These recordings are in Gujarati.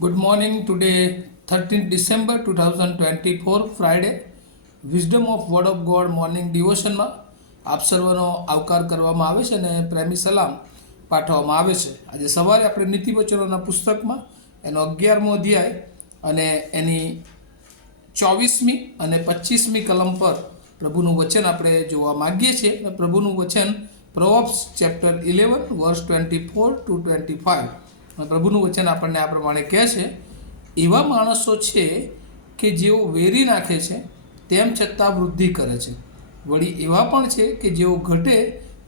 Good morning. Today, 13th December 2024, Friday. Wisdom of word of God morning ડિવોશનમાં આપ સર્વનો આવકાર કરવામાં આવે છે અને પ્રેમી સલામ પાઠવવામાં આવે છે. આજે સવારે આપણે નીતિવચનોના પુસ્તકમાં એનો 11મો અધ્યાય અને એની 24મી અને 25મી કલમ પર પ્રભુનું વચન આપણે જોવા માગીએ છીએ. અને પ્રભુનું વચન પ્રોવર્બ્સ ચેપ્ટર 11 વર્સ 24 to 25. પ્રભુનું વચન આપણને આ પ્રમાણે કહે છે, એવા માણસો છે કે જેઓ વેરી નાખે છે તેમ છતાં વૃદ્ધિ કરે છે, વળી એવા પણ છે કે જેઓ ઘટે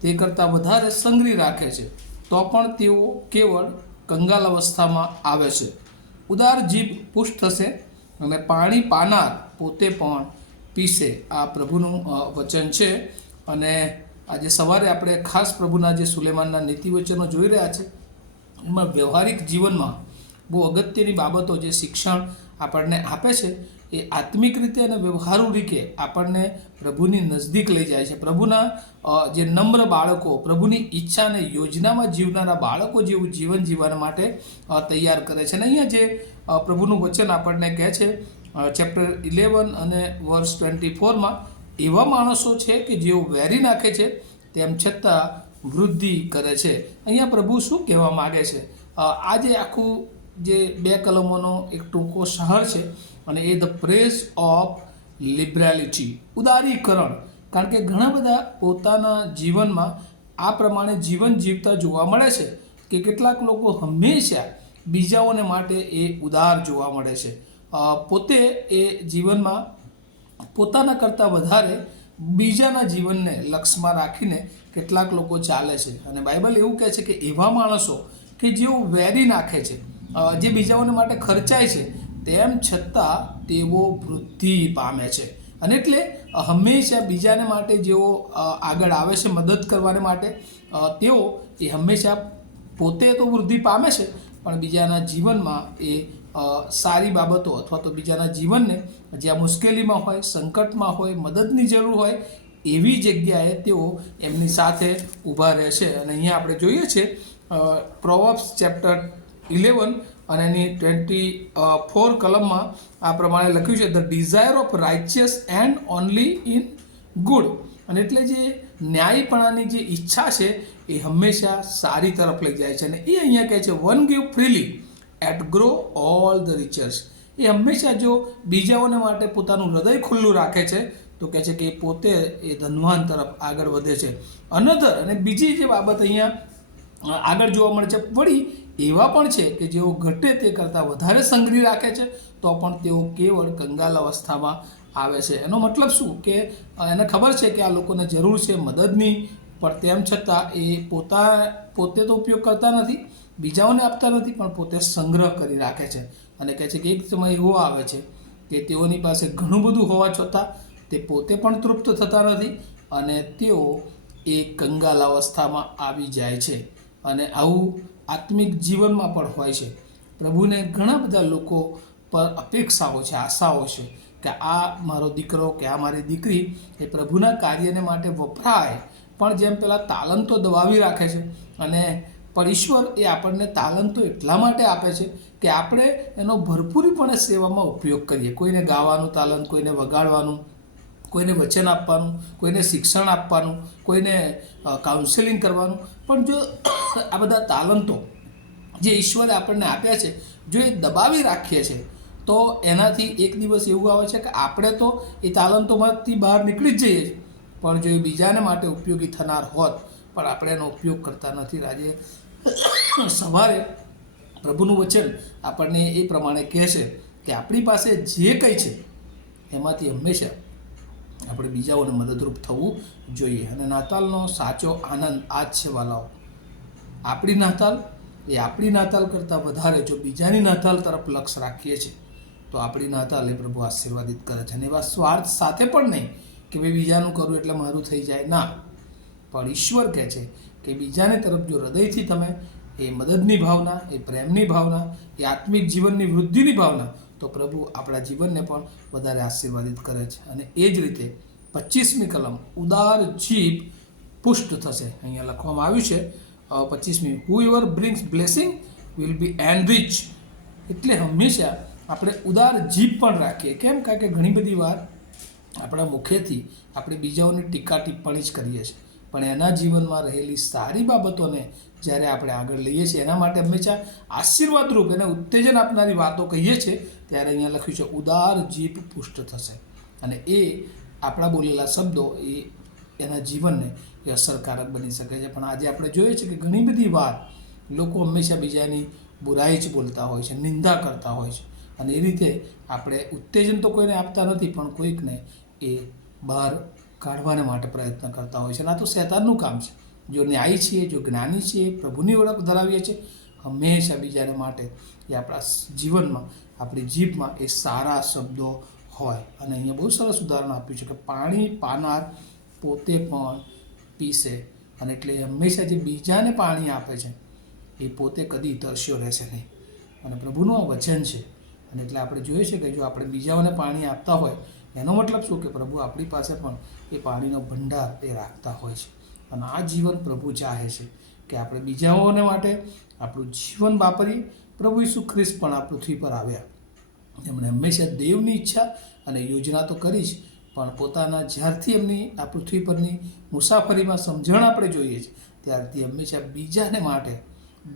તે કરતાં વધારે સંગ્રહી રાખે છે તો પણ તેઓ કેવળ કંગાલ અવસ્થામાં આવે છે. ઉદાર જીભ પુષ્ટ થશે અને પાણી પાનાર પોતે પણ પીશે. આ પ્રભુનું વચન છે. અને આજે સવારે આપણે ખાસ પ્રભુના જે સુલેમાનના નીતિવચનો જોઈ રહ્યા છે, એમાં વ્યવહારિક જીવનમાં બહુ અગત્યની બાબતો જે શિક્ષણ આપણને આપે છે એ આત્મિક રીતે અને વ્યવહારુ રીતે આપણને પ્રભુની નજદીક લઈ જાય છે. પ્રભુના જે નમ્ર બાળકો, પ્રભુની ઈચ્છા અને યોજનામાં જીવનારા બાળકો જેવું જીવન જીવવા માટે તૈયાર કરે છે. અને અહીંયા જે પ્રભુનું વચન આપણને કહે છે ચેપ્ટર 11 અને વર્સ 24માં, એવા માણસો છે કે જેઓ વેરી નાખે છે તેમ છતાં વૃદ્ધિ કરે છે. અહીંયા પ્રભુ શું કહેવા માગે છે? આજે આખું જે 2 કલમોનો એક ટૂંકો શહર છે અને એ ધ પ્રેઝ ઓફ લિબરાલિટી, ઉદારીકરણ. કારણ કે ઘણા બધા પોતાના જીવનમાં આ પ્રમાણે જીવન જીવતા જોવા મળે છે કે કેટલાક લોકો હંમેશા બીજાઓને માટે એ ઉદાર જોવા મળે છે. પોતે એ જીવનમાં પોતાના કરતાં વધારે બીજાના જીવનને લક્ષ્યમાં રાખીને કેટલાક લોકો ચાલે છે. અને બાઇબલ એવું કહે છે કે એવા માણસો કે જેઓ વેરી નાખે છે, જે બીજાઓને માટે ખર્ચાય છે, તેમ છતાં તેઓ વૃદ્ધિ પામે છે. અને એટલે હંમેશા બીજાને માટે જેઓ આગળ આવે છે મદદ કરવાને માટે, તેઓ એ હંમેશા પોતે તો વૃદ્ધિ પામે છે પણ બીજાના જીવનમાં એ સારી બાબતો અથવા તો બીજાના જીવનને જ્યાં મુશ્કેલીમાં હોય, સંકટમાં હોય, મદદની જરૂર હોય એવી જગ્યાએ તેઓ એમની સાથે ઊભા રહે છે. અને અહીંયા આપણે જોઈએ છે પ્રોવર્બ્સ ચેપ્ટર 11 અને એની 24 કલમમાં આ પ્રમાણે લખ્યું છે, the desire of righteous and only in good. અને એટલે જે ન્યાયપણાની જે ઈચ્છા છે એ હંમેશા સારી તરફ લઈ જાય છે. અને એ અહીંયા કહે છે, one give freely at grow all the richers. એ હંમેશા જો બીજાઓને માટે પોતાનું હૃદય ખુલ્લું રાખે છે તો કહે છે કે એ પોતે એ ધનવાન તરફ આગળ વધે છે. અનધર, અને બીજી જે બાબત અહીંયા આગળ જોવા મળે છે, વળી એવા પણ છે કે જેઓ ઘટે તે કરતાં વધારે સંગ્રહી રાખે છે તો પણ તેઓ કેવળ કંગાલ અવસ્થામાં આવે છે. એનો મતલબ શું કે એને ખબર છે કે આ લોકોને જરૂર છે મદદની, પણ તેમ છતાં એ પોતે તો ઉપયોગ કરતા નથી, બીજાઓને આપતા નથી, પણ પોતે સંગ્રહ કરી રાખે છે. અને કહે છે કે એક સમય એવો આવે છે કે તેઓની પાસે ઘણું બધું હોવા છતાં તે પોતે પણ તૃપ્ત થતા નથી અને તેઓ એ કંગાલ અવસ્થામાં આવી જાય છે. અને આવું આત્મિક જીવનમાં પણ હોય છે. પ્રભુને ઘણા બધા લોકો પર અપેક્ષાઓ છે, આશાઓ છે કે આ મારો દીકરો કે આ મારી દીકરી એ પ્રભુના કાર્યને માટે વપરાય. પણ જેમ પેલા તાલંતો દબાવી રાખે છે, અને પણ ઈશ્વર એ આપણને તાલંતો એટલા માટે આપે છે કે આપણે એનો ભરપૂરીપણે સેવામાં ઉપયોગ કરીએ. કોઈને ગાવાનું તાલંત, કોઈને વગાડવાનું, કોઈને વચન આપવાનું, કોઈને શિક્ષણ આપવાનું, કોઈને કાઉન્સેલિંગ કરવાનું. પણ જો આ બધા તાલંતો જે ઈશ્વરે આપણને આપ્યા છે જો એ દબાવી રાખીએ છીએ તો એનાથી એક દિવસ એવું આવે છે કે આપણે તો એ તાલંતોમાંથી બહાર નીકળી જ જઈએ છીએ, પણ જો એ બીજાને માટે ઉપયોગી થનાર હોત પણ આપણે એનો ઉપયોગ કરતા નથી. આજે સવારે પ્રભુનું વચન આપણને એ પ્રમાણે કહે છે કે આપણી પાસે જે કંઈ છે એમાંથી હંમેશા આપણે બીજાઓને મદદરૂપ થવું જોઈએ. અને નાતાલનો સાચો આનંદ આ જ છે વાલાઓ. આપણી નાતાલ એ આપણી નાતાલ કરતાં વધારે જો બીજાની નાતાલ તરફ લક્ષ્ય રાખીએ છીએ તો આપણી નાતાલ એ પ્રભુ આશીર્વાદિત કરે છે. અને એવા સ્વાર્થ સાથે પણ નહીં કે ભાઈ બીજાનું કરું એટલે મારું થઈ જાય, ના. પણ ઈશ્વર કહે છે કે બીજાની તરફ જો હૃદયથી તમે એ મદદની ભાવના, એ પ્રેમની ભાવના, એ આત્મિક જીવનની વૃદ્ધિની ભાવના, તો પ્રભુ આપણા જીવનને પણ વધારે આશીર્વાદિત કરે છે. અને એ જ રીતે 25મી કલમ, ઉદાર જીભ પુષ્ટ થશે. અહીંયા લખવામાં આવ્યું છે 25મી, whoever brings blessing will be enriched એટલે હંમેશા આપણે ઉદાર જીભ પણ રાખીએ. કેમ? કારણ કે ઘણી બધી વાર આપણા મુખેથી આપણે બીજાઓની ટીકા ટિપ્પણી જ કરીએ છીએ, પણ એના જીવનમાં રહેલી સારી બાબતોને જ્યારે આપણે આગળ લઈએ છીએ, એના માટે હંમેશા આશીર્વાદરૂપ એને ઉત્તેજન આપનારી વાતો કહીએ છીએ, ત્યારે અહીંયા લખ્યું છે ઉદાર જીભ પુષ્ટ થશે. અને એ આપણા બોલેલા શબ્દો એ એના જીવનને એ અસરકારક બની શકે છે. પણ આજે આપણે જોઈએ છીએ કે ઘણી બધી વાર લોકો હંમેશા બીજાની બુરાઈ જ બોલતા હોય છે, નિંદા કરતા હોય છે, અને એ રીતે આપણે ઉત્તેજન તો કોઈને આપતા નથી, પણ કોઈકને એ બહાર કાઢવાને માટે પ્રયત્ન કરતા હોય છે. અને આ તો શૈતાનનું કામ છે. જો ન્યાયી છીએ, જો જ્ઞાની છીએ, પ્રભુની ઓળખ ધરાવીએ છીએ, હંમેશા બીજાને માટે એ આપણા જીવનમાં, આપણી જીભમાં એ સારા શબ્દો હોય. અને અહીંયા બહુ સરસ ઉદાહરણ આપ્યું છે કે પાણી પાનાર પોતે પણ પીશે. અને એટલે હંમેશા જે બીજાને પાણી આપે છે એ પોતે કદી તરસ્યો રહેશે નહીં. અને પ્રભુનું આ વચન છે. અને એટલે આપણે જોઈએ છે કે જો આપણે બીજાઓને પાણી આપતા હોય, એનો મતલબ શું કે પ્રભુ આપણી પાસે પણ એ પાણીનો ભંડાર એ રાખતા હોય છે. અને આ જીવન પ્રભુ ચાહે છે કે આપણે બીજાઓને માટે આપણું જીવન વાપરીએ. પ્રભુ ઈસુ ખ્રિસ્ત પણ આ પૃથ્વી પર આવ્યા. એમણે હંમેશા દેવની ઈચ્છા અને યોજના તો કરી જ, પણ પોતાના જ્યારથી એમની આ પૃથ્વી પરની મુસાફરીમાં સમજણ આપણે જોઈએ છીએ, ત્યારથી હંમેશા બીજાને માટે,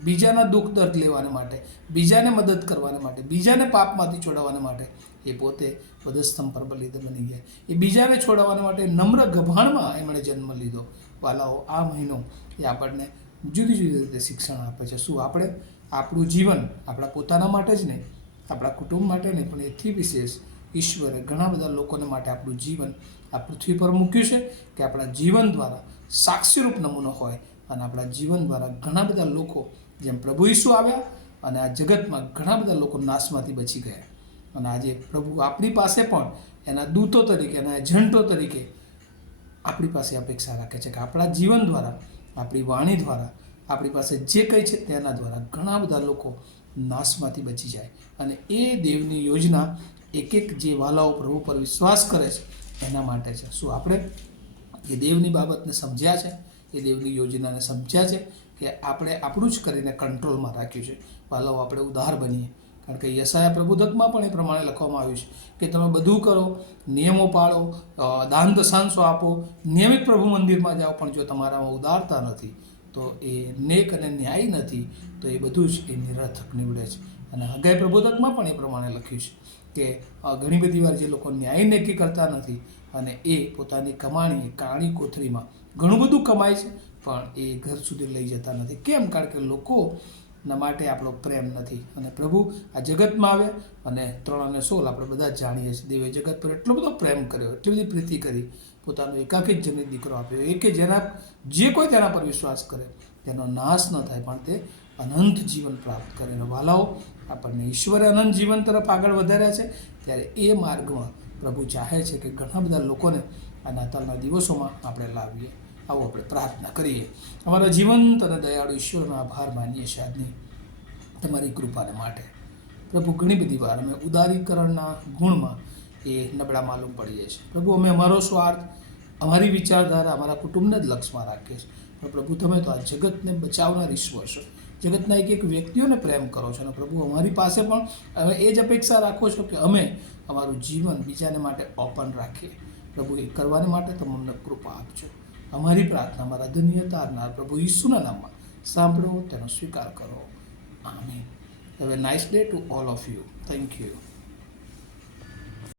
બીજાના દુઃખ દર્દ લેવાને માટે, બીજાને મદદ કરવાને માટે, બીજાને પાપમાંથી છોડાવવાને માટે એ પોતે વધસ્તંભ પર બલિદાન બની ગયા. એ બીજાને છોડાવવાને માટે નમ્ર ગભાણમાં એમણે જન્મ લીધો. વાલાઓ, આ મહિનો એ આપણને જુદી જુદી રીતે શિક્ષણ આપે છે. શું આપણે આપણું જીવન આપણા પોતાના માટે જ નહીં, આપણા કુટુંબ માટે નહીં, પણ એથી વિશેષ ઈશ્વરે ઘણા બધા લોકોને માટે આપણું જીવન આ પૃથ્વી પર મૂક્યું છે કે આપણા જીવન દ્વારા સાક્ષીરૂપ નમૂનો હોય. અને આપણા જીવન દ્વારા ઘણા બધા લોકો, જેમ પ્રભુ ઈસુ આવ્યા અને આ જગતમાં ઘણા બધા લોકો નાશમાંથી બચી ગયા. અને આજે પ્રભુ આપણી પાસે પણ એના દૂતો તરીકે, એના એજન્ટો તરીકે આપણી પાસે અપેક્ષા રાખે છે કે આપણા જીવન દ્વારા, આપણી વાણી દ્વારા, આપણી પાસે જે કંઈ છે તેના દ્વારા ઘણા બધા લોકો નાશમાંથી બચી જાય. અને એ દેવની યોજના એક એક જે વાલાઓ પ્રભુ પર વિશ્વાસ કરે છે એના માટે છે. શું આપણે એ દેવની બાબતને સમજ્યા છે? એ દેવની યોજનાને સમજ્યા છે કે આપણે આપણું જ કરીને કંટ્રોલમાં રાખ્યું છે? વાલાઓ, આપણે ઉદાર બનીએ. કારણ કે યશાયા પ્રબોધકમાં પણ એ પ્રમાણે લખવામાં આવ્યું છે કે તમે બધું કરો, નિયમો પાળો, દાન દશાંશો આપો, નિયમિત પ્રભુ મંદિરમાં જાઓ, પણ જો તમારામાં ઉદારતા નથી, તો એ નેક અને ન્યાયી નથી, તો એ બધું જ એ નિરર્થક નીવડે છે. અને હગાઈ પ્રબોધકમાં પણ એ પ્રમાણે લખ્યું છે કે ઘણી બધી વાર જે લોકો ન્યાય નેકી કરતા નથી અને એ પોતાની કમાણી કાળી કોથળીમાં ઘણું બધું કમાય છે, પણ એ ઘર સુધી લઈ જતા નથી. કેમ? કારણ કે લોકોના માટે આપણો પ્રેમ નથી. અને પ્રભુ આ જગતમાં આવ્યા અને 3 અને 16 આપણે બધા જ જાણીએ છીએ. દેવે જગત પર એટલો બધો પ્રેમ કર્યો, એટલી બધી પ્રીતિ કરી, પોતાનો એકાકી જ જનિત દીકરો આપ્યો, એ કે જે કોઈ તેના પર વિશ્વાસ કરે તેનો નાશ ન થાય, પણ તે અનંત જીવન પ્રાપ્ત કરે. વાલાઓ, આપણને ઈશ્વરે અનંત જીવન તરફ આગળ વધાર્યા છે, ત્યારે એ માર્ગમાં પ્રભુ ચાહે છે કે ઘણા બધા લોકોને આ નાતાલના દિવસોમાં આપણે લાવીએ. આવો આપણે પ્રાર્થના કરીએ. અમારા જીવંત અને દયાળુ ઈશ્વરનો આભાર માનીએ છીએ આજની તમારી કૃપાને માટે. પ્રભુ, ઘણી બધી વાર અમે ઉદારીકરણના ગુણમાં એ નબળા માલુમ પડીએ છીએ. પ્રભુ, અમે અમારો સ્વાર્થ, અમારી વિચારધારા, અમારા કુટુંબને જ લક્ષ્યમાં રાખીએ છીએ. પણ પ્રભુ, તમે તો આ જગતને બચાવનાર ઈશ્વર છો. જગતના એક એક વ્યક્તિઓને પ્રેમ કરો છો. અને પ્રભુ, અમારી પાસે પણ હવે એ જ અપેક્ષા રાખો છો કે અમે અમારું જીવન બીજાને માટે ઓપન રાખીએ. પ્રભુ, એ કરવાને માટે તમે અમને કૃપા આપજો. અમારી પ્રાર્થના અમારા ધન્યતા આપનાર પ્રભુ ઈસુના નામમાં સાંભળો, તેનો સ્વીકાર કરો. આમીન. Have a nice day to all of you. Thank you.